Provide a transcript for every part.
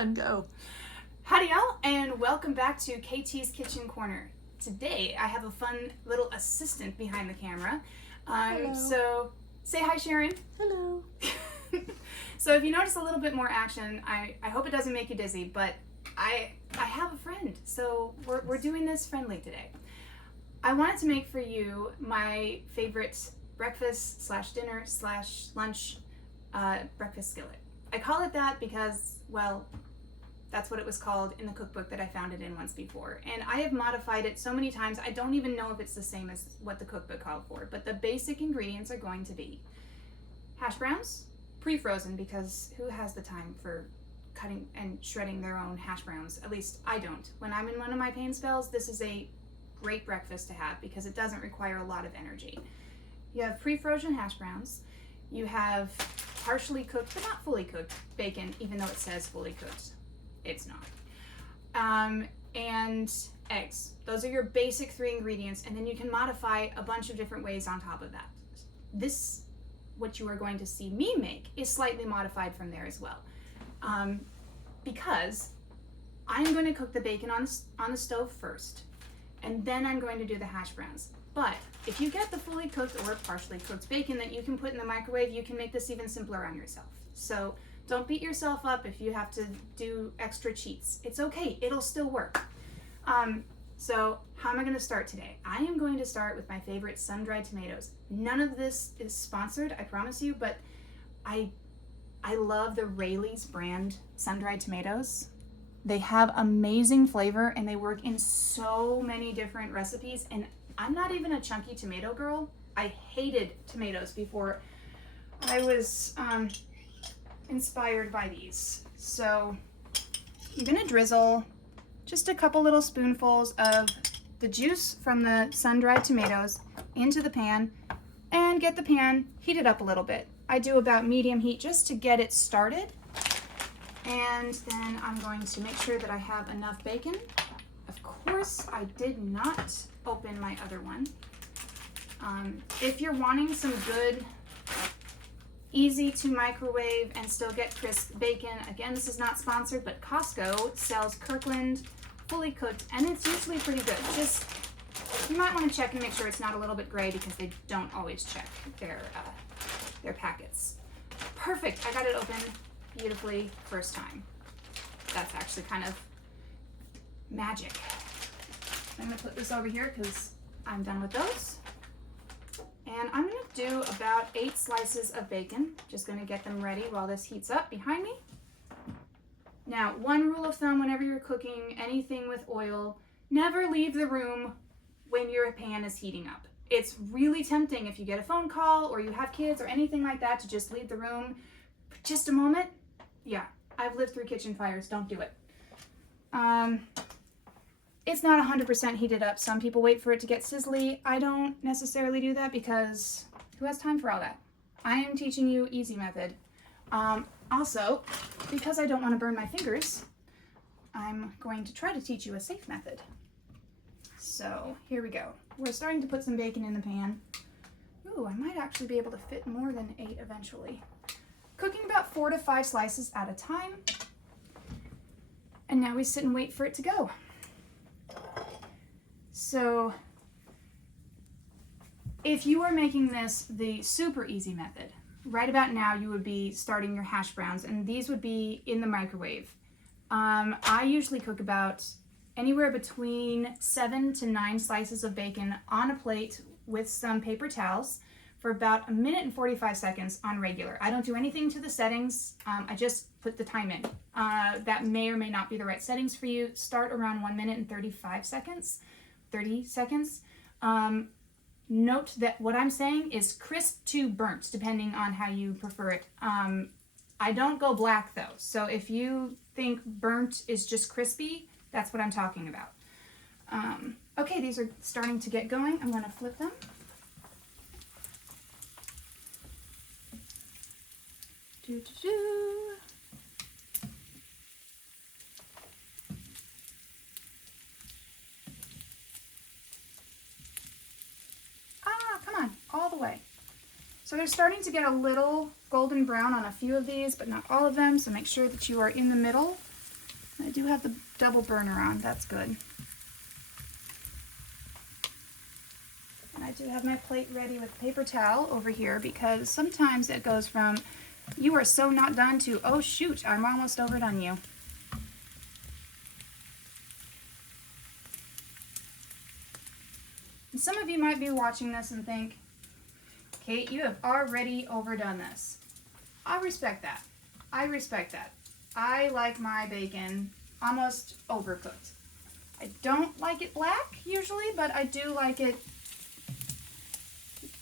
And go. Howdy y'all, and welcome back to KT's Kitchen Corner. Today I have a fun little assistant behind the camera. Hello. So say hi, Sharon. Hello. So if you notice a little bit more action, I hope it doesn't make you dizzy, but I have a friend, so we're doing this friendly today. I wanted to make for you my favorite breakfast slash dinner slash lunch breakfast skillet. I call it that because, well, that's what it was called in the cookbook that I found it in once before. And I have modified it so many times, I don't even know if it's the same as what the cookbook called for. But the basic ingredients are going to be hash browns, pre-frozen, because who has the time for cutting and shredding their own hash browns? At least I don't. When I'm in one of my pain spells, this is a great breakfast to have because it doesn't require a lot of energy. You have pre-frozen hash browns. You have partially cooked, but not fully cooked, bacon, even though it says fully cooked. It's not. And eggs. Those are your basic 3 ingredients, and then you can modify a bunch of different ways on top of that. This, what you are going to see me make, is slightly modified from there as well. Because I'm going to cook the bacon on the stove first, and then I'm going to do the hash browns. But if you get the fully cooked or partially cooked bacon that you can put in the microwave, you can make this even simpler on yourself. So don't beat yourself up if you have to do extra cheats. It's okay, it'll still work. So how am I gonna start today? I am going to start with my favorite sun-dried tomatoes. None of this is sponsored, I promise you, but I love the Rayleigh's brand sun-dried tomatoes. They have amazing flavor and they work in so many different recipes, and I'm not even a chunky tomato girl. I hated tomatoes before I was inspired by these. So I'm gonna drizzle just a couple little spoonfuls of the juice from the sun-dried tomatoes into the pan and get the pan heated up a little bit. I do about medium heat just to get it started. And then I'm going to make sure that I have enough bacon. Of course, I did not open my other one. If you're wanting some good, easy to microwave and still get crisp bacon, again, this is not sponsored, but Costco sells Kirkland fully cooked, and it's usually pretty good. Just, you might want to check and make sure it's not a little bit gray because they don't always check their packets. Perfect, I got it open beautifully first time. That's actually kind of magic. I'm gonna put this over here because I'm done with those. And I'm gonna do about 8 slices of bacon. Just gonna get them ready while this heats up behind me. Now, one rule of thumb whenever you're cooking anything with oil, never leave the room when your pan is heating up. It's really tempting if you get a phone call or you have kids or anything like that to just leave the room for just a moment. Yeah, I've lived through kitchen fires, don't do it. It's not 100% heated up. Some people wait for it to get sizzly. I don't necessarily do that because who has time for all that? I am teaching you easy method. Also, because I don't want to burn my fingers, I'm going to try to teach you a safe method. So here we go. We're starting to put some bacon in the pan. Ooh, I might actually be able to fit more than 8 eventually. Cooking about 4 to 5 slices at a time. And now we sit and wait for it to go. So if you are making this the super easy method, right about now you would be starting your hash browns, and these would be in the microwave. I usually cook about anywhere between 7 to 9 slices of bacon on a plate with some paper towels for about 1 minute and 45 seconds on regular. I don't do anything to the settings. I just put the time in. That may or may not be the right settings for you. Start around 1 minute and 35 seconds. 30 seconds. Note that what I'm saying is crisp to burnt, depending on how you prefer it. I don't go black though, so if you think burnt is just crispy, that's what I'm talking about. Okay, these are starting to get going. I'm going to flip them. Come on, all the way. So they're starting to get a little golden brown on a few of these, but not all of them, so make sure that you are in the middle I do have the double burner on, that's good. And I do have my plate ready with paper towel over here because sometimes it goes from, you are so not done to, oh shoot, I'm almost overdone you. And some of you might be watching this and think, Kate, you have already overdone this. I respect that. I respect that. I like my bacon almost overcooked. I don't like it black usually, but I do like it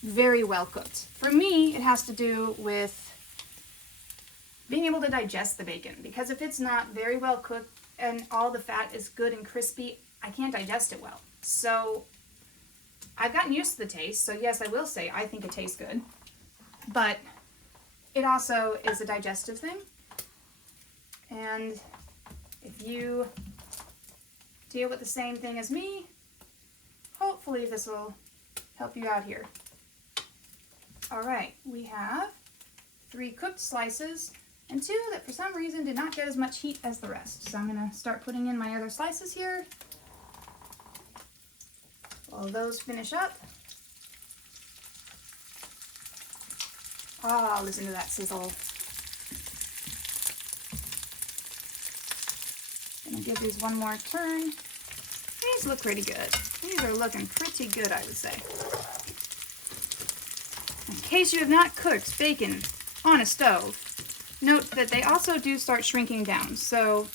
very well cooked. For me, it has to do with being able to digest the bacon, because if it's not very well cooked and all the fat is good and crispy, I can't digest it well. So I've gotten used to the taste, so yes, I will say I think it tastes good, but it also is a digestive thing. And if you deal with the same thing as me, hopefully this will help you out here. All right, we have 3 cooked slices and 2 that for some reason did not get as much heat as the rest. So I'm gonna start putting in my other slices here. While those finish up. Ah, listen to that sizzle. Gonna give these one more turn. These look pretty good. These are looking pretty good, I would say. In case you have not cooked bacon on a stove, note that they also do start shrinking down. So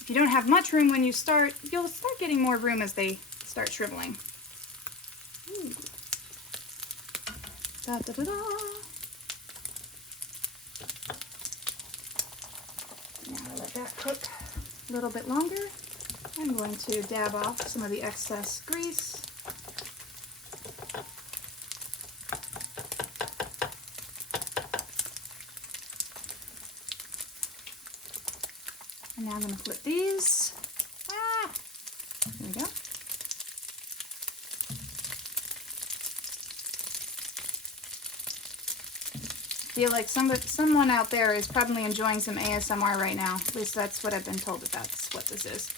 if you don't have much room when you start, you'll start getting more room as they start shriveling. Ooh. Da, da, da, da. Now let that cook a little bit longer. I'm going to dab off some of the excess grease. And now I'm going to flip these. There we go. I feel like someone out there is probably enjoying some ASMR right now. At least that's what I've been told, that's what this is.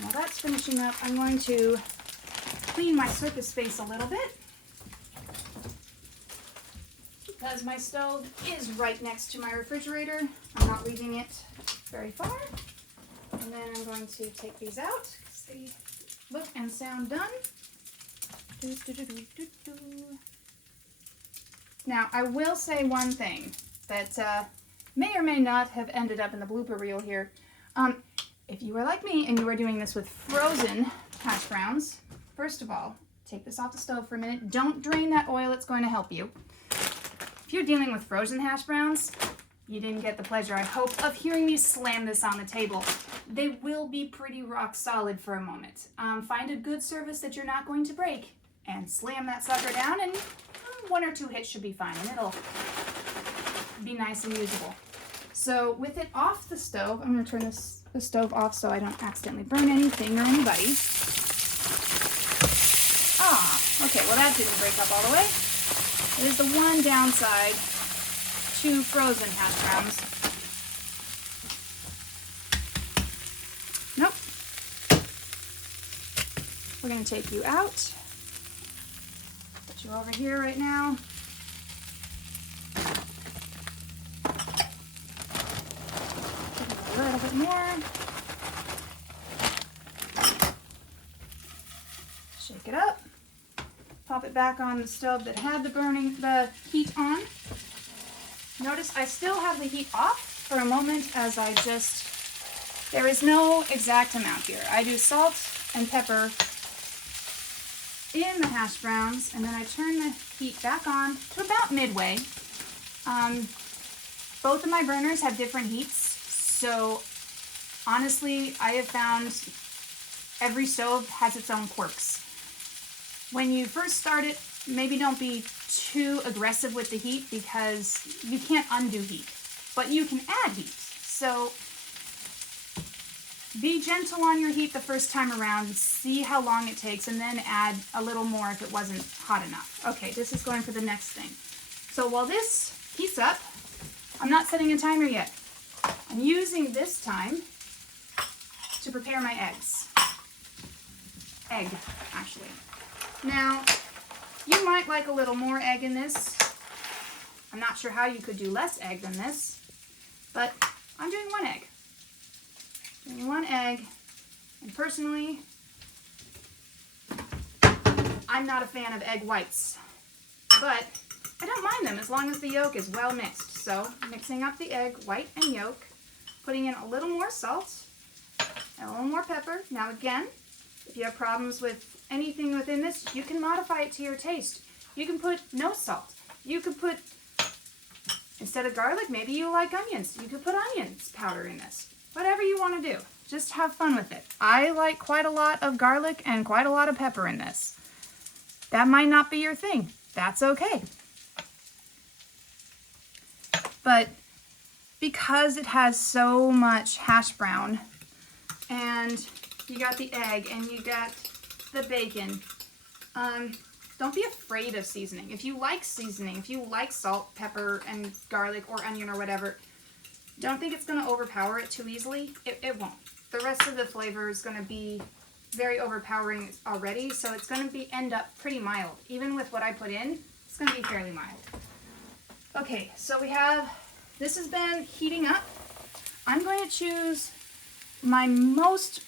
While that's finishing up, I'm going to clean my surface space a little bit, because my stove is right next to my refrigerator. I'm not leaving it very far. And then I'm going to take these out because they look and sound done. Now, I will say one thing that may or may not have ended up in the blooper reel here. If you are like me and you are doing this with frozen hash browns, first of all, take this off the stove for a minute. Don't drain that oil, it's going to help you. If you're dealing with frozen hash browns, you didn't get the pleasure, I hope, of hearing me slam this on the table. They will be pretty rock solid for a moment. Find a good surface that you're not going to break and slam that sucker down, and 1 or 2 hits should be fine, and it'll be nice and usable. So with it off the stove, I'm going to turn the stove off so I don't accidentally burn anything or anybody. Okay, well that didn't break up all the way. It is the one downside to frozen hash browns. Nope. We're going to take you out. Put you over here right now. A little bit more. Shake it up. Pop it back on the stove that had the heat on. Notice I still have the heat off for a moment as there is no exact amount here. I do salt and pepper in the hash browns, and then I turn the heat back on to about midway. Both of my burners have different heats, so honestly, I have found every stove has its own quirks. When you first start it, maybe don't be too aggressive with the heat because you can't undo heat, but you can add heat. So be gentle on your heat the first time around, see how long it takes, and then add a little more if it wasn't hot enough. Okay, this is going for the next thing. So while this heats up, I'm not setting a timer yet. I'm using this time to prepare my egg, actually. Now, you might like a little more egg in this. I'm not sure how you could do less egg than this, but I'm doing 1 egg. Doing 1 egg, and personally, I'm not a fan of egg whites, but I don't mind them as long as the yolk is well mixed. So, mixing up the egg, white and yolk, putting in a little more salt, and a little more pepper. Now again, if you have problems with anything within this, you can modify it to your taste. You can put no salt. You could put, instead of garlic, maybe you like onions. You could put onions powder in this. Whatever you want to do. Just have fun with it. I like quite a lot of garlic and quite a lot of pepper in this. That might not be your thing. That's okay. But because it has so much hash brown, and you got the egg, and you got the bacon, don't be afraid of seasoning. If you like seasoning, if you like salt, pepper, and garlic, or onion, or whatever, don't think it's going to overpower it too easily. It won't. The rest of the flavor is going to be very overpowering already, so it's going to end up pretty mild. Even with what I put in, it's going to be fairly mild. Okay, so we have, this has been heating up. I'm going to choose my most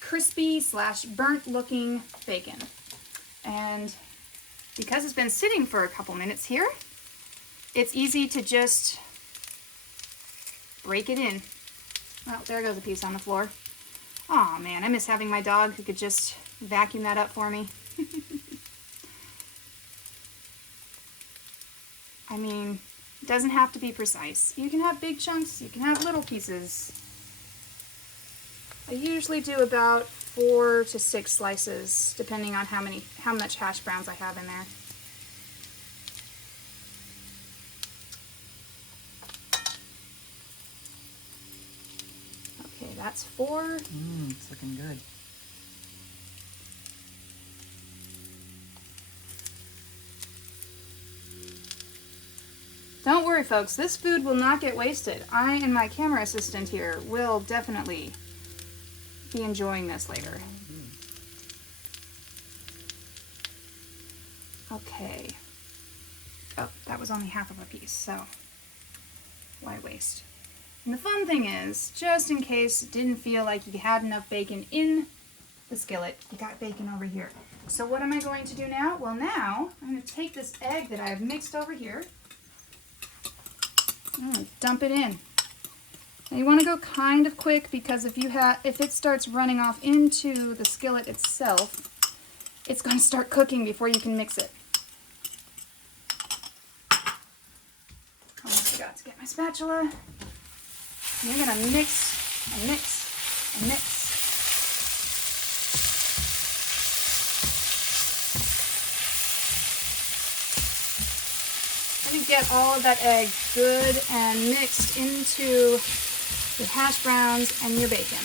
crispy / burnt looking bacon. And because it's been sitting for a couple minutes here, it's easy to just break it in. Oh, there goes a piece on the floor. Aw, man, I miss having my dog who could just vacuum that up for me. I mean, it doesn't have to be precise. You can have big chunks, you can have little pieces. I usually do about 4 to 6 slices, depending on how much hash browns I have in there. Okay, that's 4. It's looking good. Don't worry, folks, this food will not get wasted. I and my camera assistant here will definitely be enjoying this later. Okay. Oh, that was only half of a piece, so why waste? And the fun thing is, just in case it didn't feel like you had enough bacon in the skillet, you got bacon over here. So what am I going to do now? Well, now I'm going to take this egg that I have mixed over here. I'm going to dump it in. Now you want to go kind of quick, because if it starts running off into the skillet itself, it's going to start cooking before you can mix it. Almost forgot to get my spatula. And you're going to mix and mix and mix. Going to get all of that egg good and mixed into the hash browns and your bacon.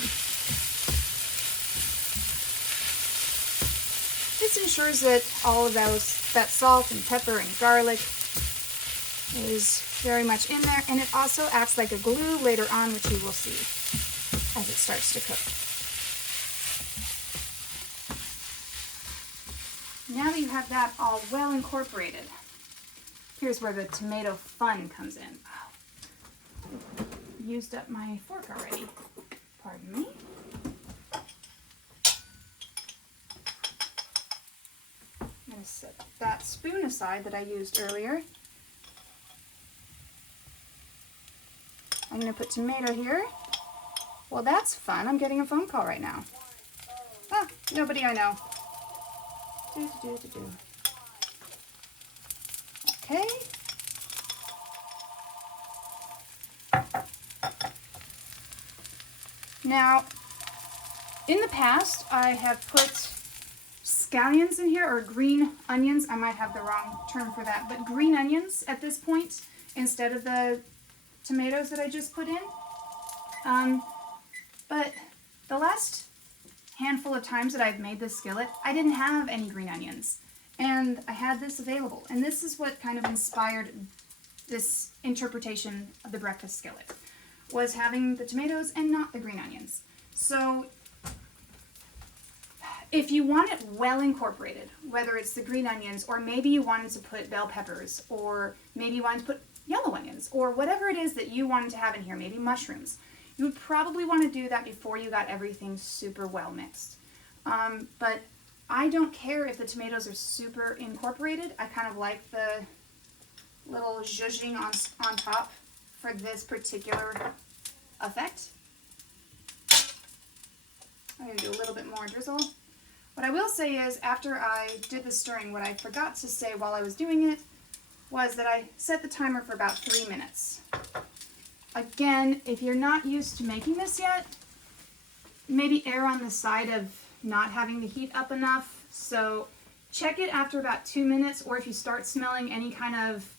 This ensures that all of that salt and pepper and garlic is very much in there, and it also acts like a glue later on, which you will see as it starts to cook. Now that you have that all well incorporated, here's where the tomato fun comes in. Oh, used up my fork already. Pardon me. I'm going to set that spoon aside that I used earlier. I'm going to put tomato here. Well, that's fun. I'm getting a phone call right now. Ah, nobody I know. Okay. Now, in the past, I have put scallions in here, or green onions. I might have the wrong term for that, but green onions at this point instead of the tomatoes that I just put in. But the last handful of times that I've made this skillet, I didn't have any green onions, and I had this available, and this is what kind of inspired this interpretation of the breakfast skillet. was having the tomatoes and not the green onions. So if you want it well incorporated, whether it's the green onions, or maybe you wanted to put bell peppers, or maybe you wanted to put yellow onions, or whatever it is that you wanted to have in here, maybe mushrooms, you would probably want to do that before you got everything super well mixed. But I don't care if the tomatoes are super incorporated. I kind of like the little zhuzhing on top for this particular effect. I'm going to do a little bit more drizzle. What I will say is, after I did the stirring, what I forgot to say while I was doing it was that I set the timer for about 3 minutes. Again, if you're not used to making this yet, maybe err on the side of not having the heat up enough. So check it after about 2 minutes, or if you start smelling any kind of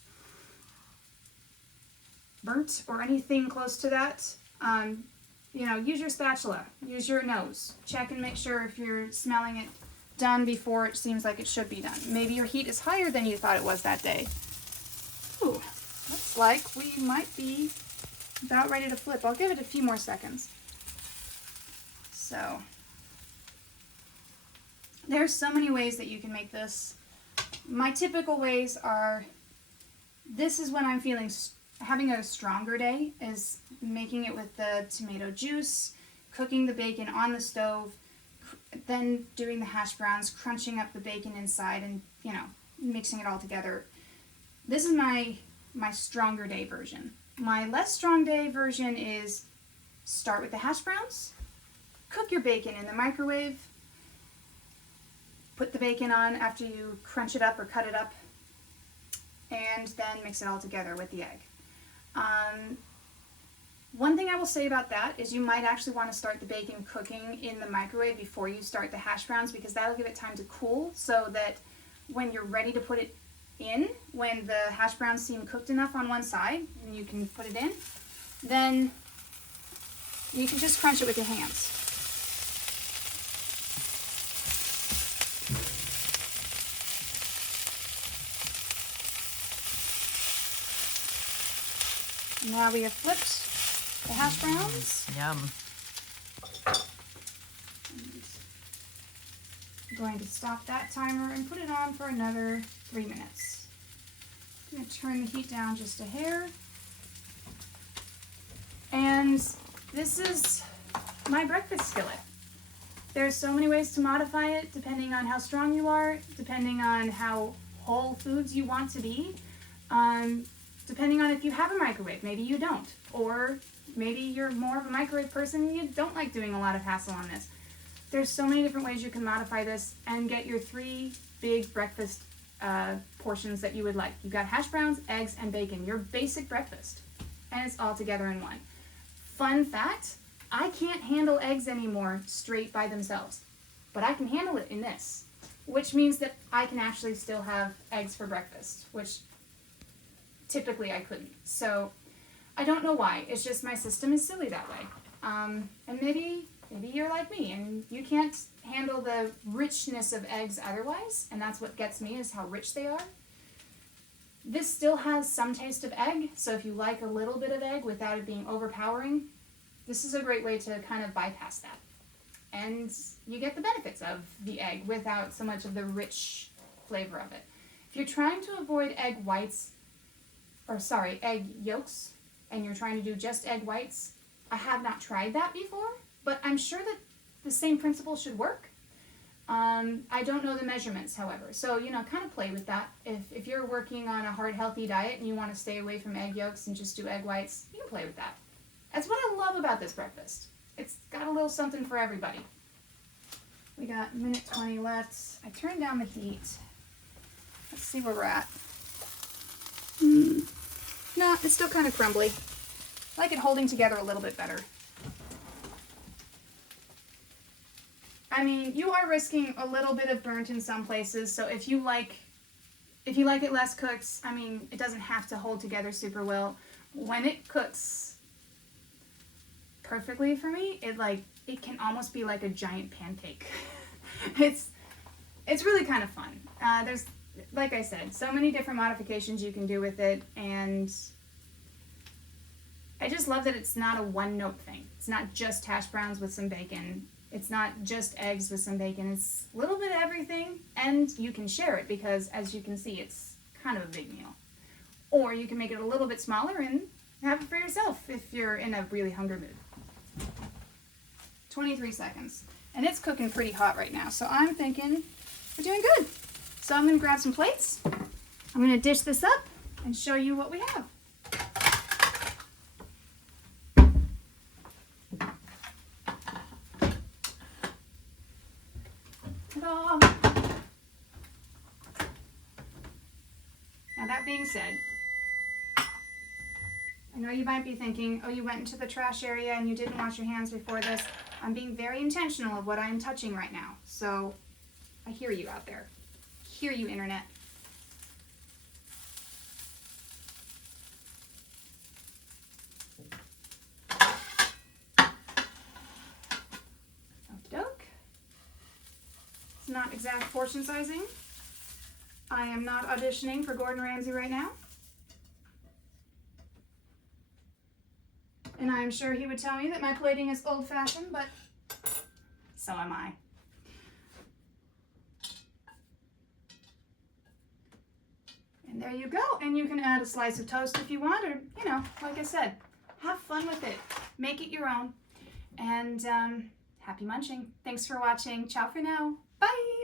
burnt or anything close to that, you know, use your spatula, use your nose. Check and make sure if you're smelling it done before it seems like it should be done. Maybe your heat is higher than you thought it was that day. Ooh, looks like we might be about ready to flip. I'll give it a few more seconds. So, there's so many ways that you can make this. My typical ways are, this is when I'm having a stronger day, is making it with the tomato juice, cooking the bacon on the stove, then doing the hash browns, crunching up the bacon inside, and, you know, mixing it all together. This is my stronger day version. My less strong day version is start with the hash browns, cook your bacon in the microwave, put the bacon on after you crunch it up or cut it up, and then mix it all together with the egg. One thing I will say about that is you might actually want to start the bacon cooking in the microwave before you start the hash browns, because that'll give it time to cool, so that when you're ready to put it in, when the hash browns seem cooked enough on one side and you can put it in, then you can just crunch it with your hands. Now we have flipped the hash browns. Yum. I'm going to stop that timer and put it on for another 3 minutes. I'm going to turn the heat down just a hair. And this is my breakfast skillet. There's so many ways to modify it depending on how strong you are, depending on how whole foods you want to be. Depending on if you have a microwave, maybe you don't. Or maybe you're more of a microwave person and you don't like doing a lot of hassle on this. There's so many different ways you can modify this and get your 3 big breakfast portions that you would like. You've got hash browns, eggs, and bacon, your basic breakfast. And it's all together in one. Fun fact, I can't handle eggs anymore straight by themselves. But I can handle it in this, which means that I can actually still have eggs for breakfast, which typically I couldn't. So I don't know why. It's just my system is silly that way. And maybe you're like me and you can't handle the richness of eggs otherwise, and that's what gets me, is how rich they are. This still has some taste of egg, so if you like a little bit of egg without it being overpowering, this is a great way to kind of bypass that. And you get the benefits of the egg without so much of the rich flavor of it. If you're trying to avoid egg yolks, and you're trying to do just egg whites, I have not tried that before, but I'm sure that the same principle should work. I don't know the measurements, however, so, you know, kind of play with that. If you're working on a hard, healthy diet and you want to stay away from egg yolks and just do egg whites, you can play with that. That's what I love about this breakfast. It's got a little something for everybody. We got a minute 20 left. I turned down the heat. Let's see where we're at. No, it's still kind of crumbly. I like it holding together a little bit better. I mean, you are risking a little bit of burnt in some places, so if you like it less cooked, I mean, it doesn't have to hold together super well. When it cooks perfectly for me, it can almost be like a giant pancake. It's really kind of fun. There's, like I said, so many different modifications you can do with it, and I just love that it's not a one note thing. It's not just hash browns with some bacon. It's not just eggs with some bacon. It's a little bit of everything, and you can share it because, as you can see, it's kind of a big meal. Or you can make it a little bit smaller and have it for yourself if you're in a really hungry mood. 23 seconds. And it's cooking pretty hot right now, so I'm thinking we're doing good. So I'm going to grab some plates. I'm going to dish this up and show you what we have. Ta-da! Now that being said, I know you might be thinking, oh, you went into the trash area and you didn't wash your hands before this. I'm being very intentional of what I'm touching right now. So I hear you out there. I hear you, internet. Okey-doke. It's not exact portion sizing. I am not auditioning for Gordon Ramsay right now. And I'm sure he would tell me that my plating is old-fashioned, but so am I. And there you go. And you can add a slice of toast if you want, or, you know, like I said, have fun with it. Make it your own. And happy munching. Thanks for watching. Ciao for now. Bye.